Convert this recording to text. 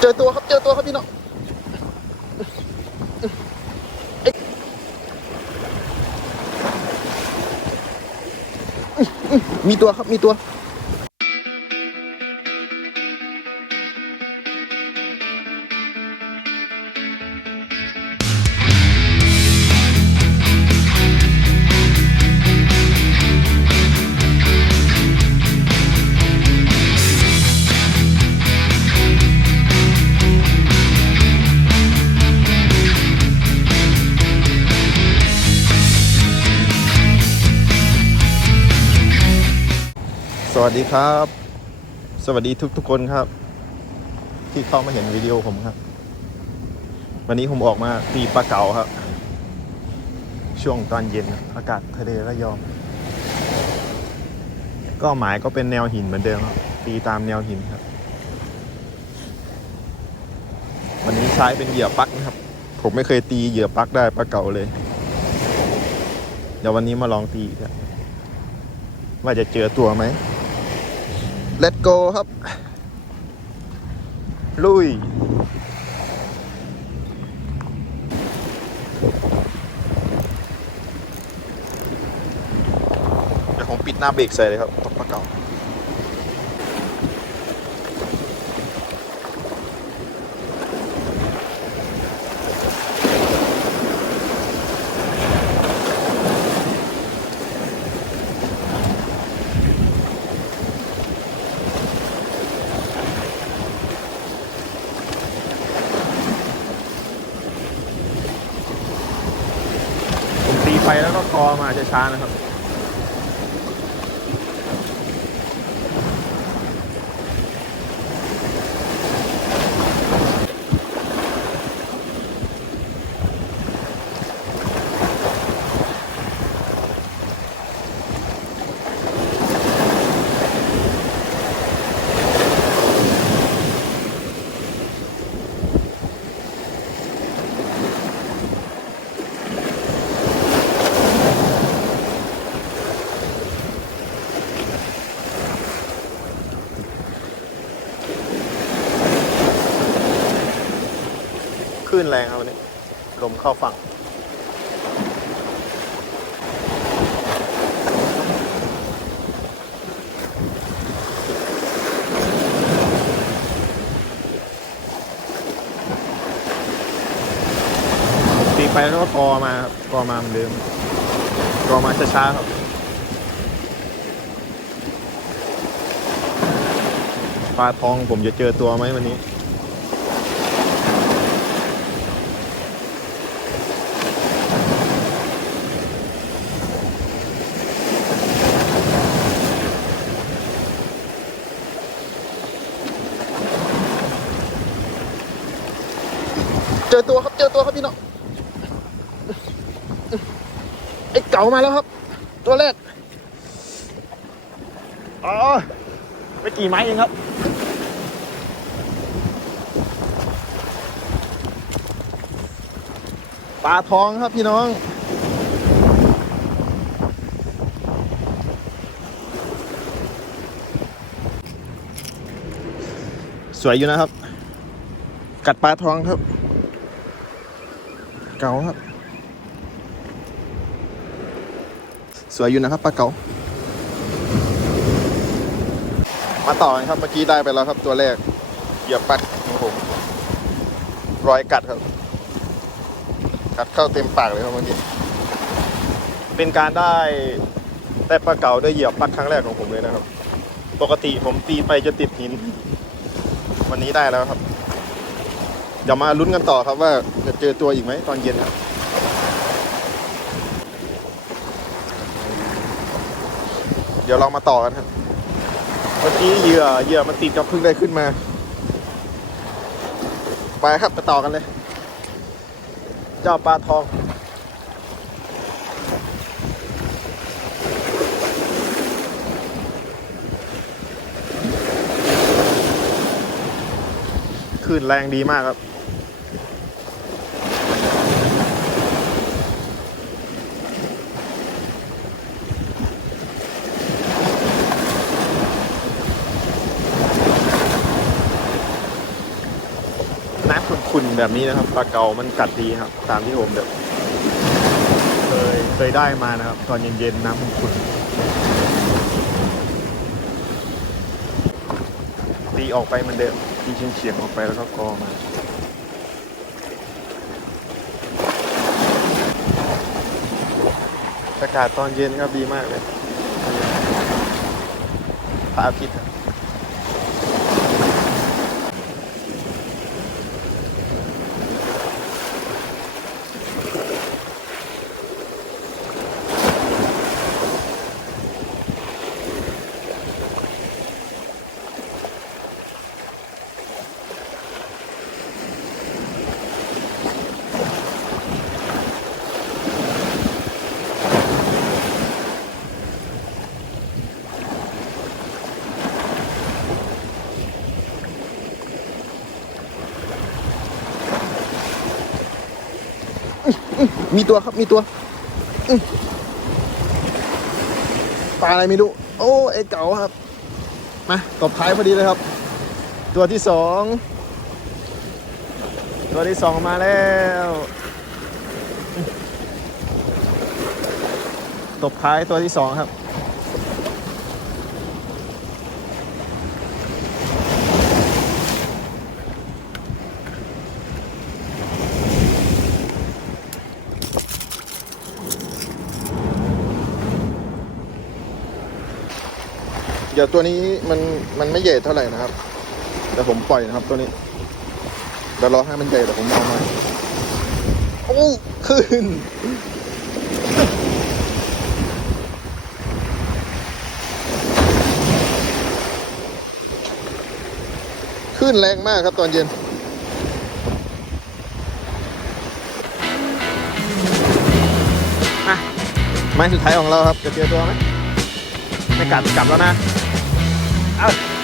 เจอตัวครับ เจอตัวครับพี่น้องมีตัวครับ มีตัว สวัสดีครับ สวัสดีทุกทุกๆคนครับ ที่เข้ามาเห็นวิดีโอผมครับ วันนี้ผมออกมาตีปลาเก๋าครับ ช่วงตอนเย็นอากาศทะเลระยอง ก็หมายก็เป็นแนวหินเหมือนเดิมครับ ตีตามแนวหินครับ วันนี้ใช้เป็นเหยื่อปักนะครับ ผมไม่เคยตีเหยื่อปักได้ปลาเก๋าเลย เดี๋ยววันนี้มาลองตีครับว่าจะเจอตัวไหม Let's go ครับ ลุย เดี๋ยวผมปิดหน้าเบรกใส่เลยครับตกปลาเก่า แล้วก็คอมาช้าๆนะครับ ลื่นแรงครับวันนี้ ลมเข้าฝั่ง ตีไปแล้วก็กอมาครับกอมาเหมือนเดิมกอมาช้าๆครับปลาทองผมจะเจอตัวไหมวันนี้ เจอตัวครับเจอตัวครับพี่น้องไอ้เก๋ามาแล้วครับ ตัวแรกอ๋อไม่กี่ไม้เองครับปลาทองครับพี่น้อง สวยอยู่นะครับ กัดปลาทองครับ เก๋าครับ สวยอยู่นะครับปลาเก๋ามาต่อกันครับเมื่อกี้ได้ไปแล้วครับตัวแรกเหยียบปักของผมรอยกัดครับกัดเข้าเต็มปากเลยครับเมื่อกี้เป็นการได้ได้ปลาเก๋าได้เหยียบปักครั้งแรกของผมเลยนะครับ ปกติผมตีไปจะติดหิน วันนี้ได้แล้วครับ ดี๋ยวมาลุ้นกันต่อครับว่าจะเจอตัวอีกไหมตอนเย็นครับเดี๋ยวเรามาต่อกันครับเมื่อกี้เหยื่อเหยื่อมันติดกับเพิ่งได้ขึ้นมา ไปครับไปต่อกันเลย เจ้าปลาทองคลื่นแรงดีมากครับ ขุ่นแบบนี้นะครับปลาเก๋ามันกัดดีครับ ตามที่ผมแบบเคยเคยได้มานะครับ ตอนเย็นๆน้ำขุ่นตีออกไปมันเดิมตีเฉียงๆออกไปแล้วก็กอมาอากาศตอนเย็นครับดีมากเลยพระอาทิตย์ มีตัวครับมีตัวปลาอะไรไม่รู้โอ้ไอเก๋าครับ มาตบท้ายพอดีเลยครับ ตัวที่สองตัวที่สองมาแล้วตบท้ายตัวที่สองครับ ดี๋ยวตัวนี้มันมันไม่ใหญ่เท่าไหร่นะครับแต่ผมปล่อยนะครับตัวนี้เดี๋ยวรอให้มันใหญ่แต่ผมเอามาโอ้ขึ้นขึ้นแรงมากครับตอนเย็นอะไม้สุดท้ายของเราครับจะเจอตัวไหมไม่กัดกลับแล้วนะ เอา